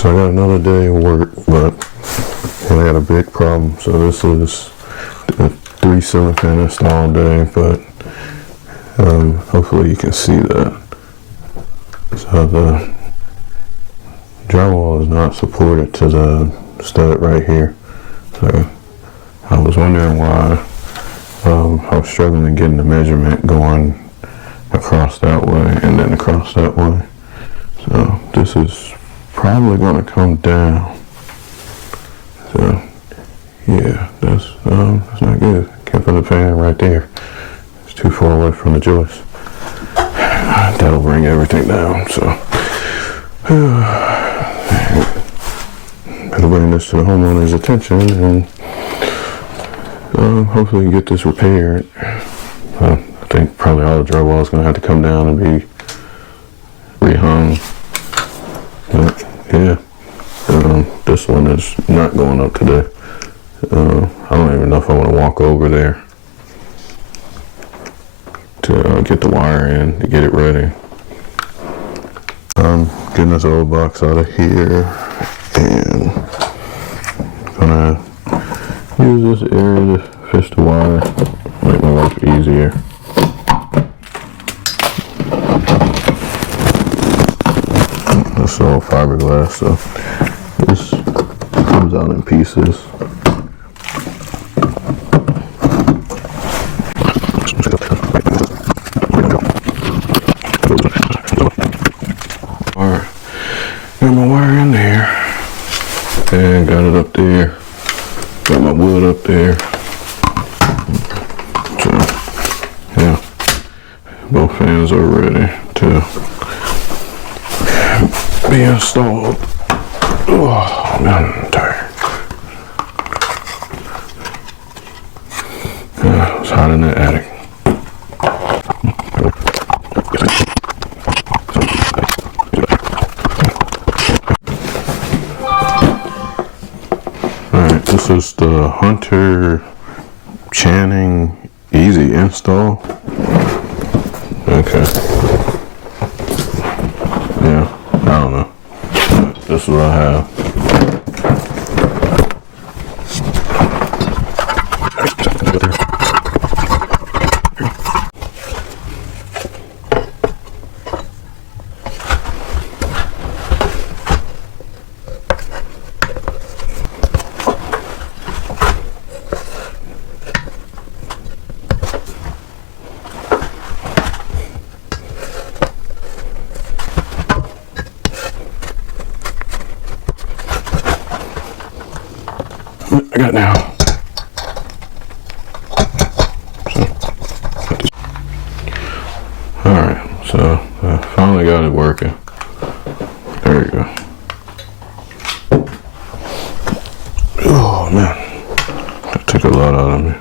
So I got another day of work, but I got a big problem. So this is a 3 ceiling fan install day, but hopefully you can see that. So the drywall is not supported to the stud right here. So I was wondering why I was struggling getting the measurement going across that way and then across that way. So this is probably going to come down. So yeah, that's not good. Can't put the fan right there. It's too far away from the joist. That'll bring everything down. So I'll bring this to the homeowner's attention and hopefully get this repaired. I think probably all the drywall is going to have to come down and be rehung. But yeah, this one is not going up today. I don't even know if I want to walk over there to get the wire in to get it ready. I'm getting this old box out of here and gonna use this area to fish the wire, make my life easier. This is all fiberglass, so this comes out in pieces. Alright, got my wire in there and got it up there. Got my wood up there. So yeah, both fans are ready to be installed. Oh man, I'm tired. It's hot in the attic. Alright, this is the Hunter Channing Easy Install. Okay. Yeah, I don't know. This is what I have. I got it now. Alright, so I finally got it working. There you go. Oh man, that took a lot out of me.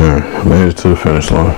Alright, I made it to the finish line.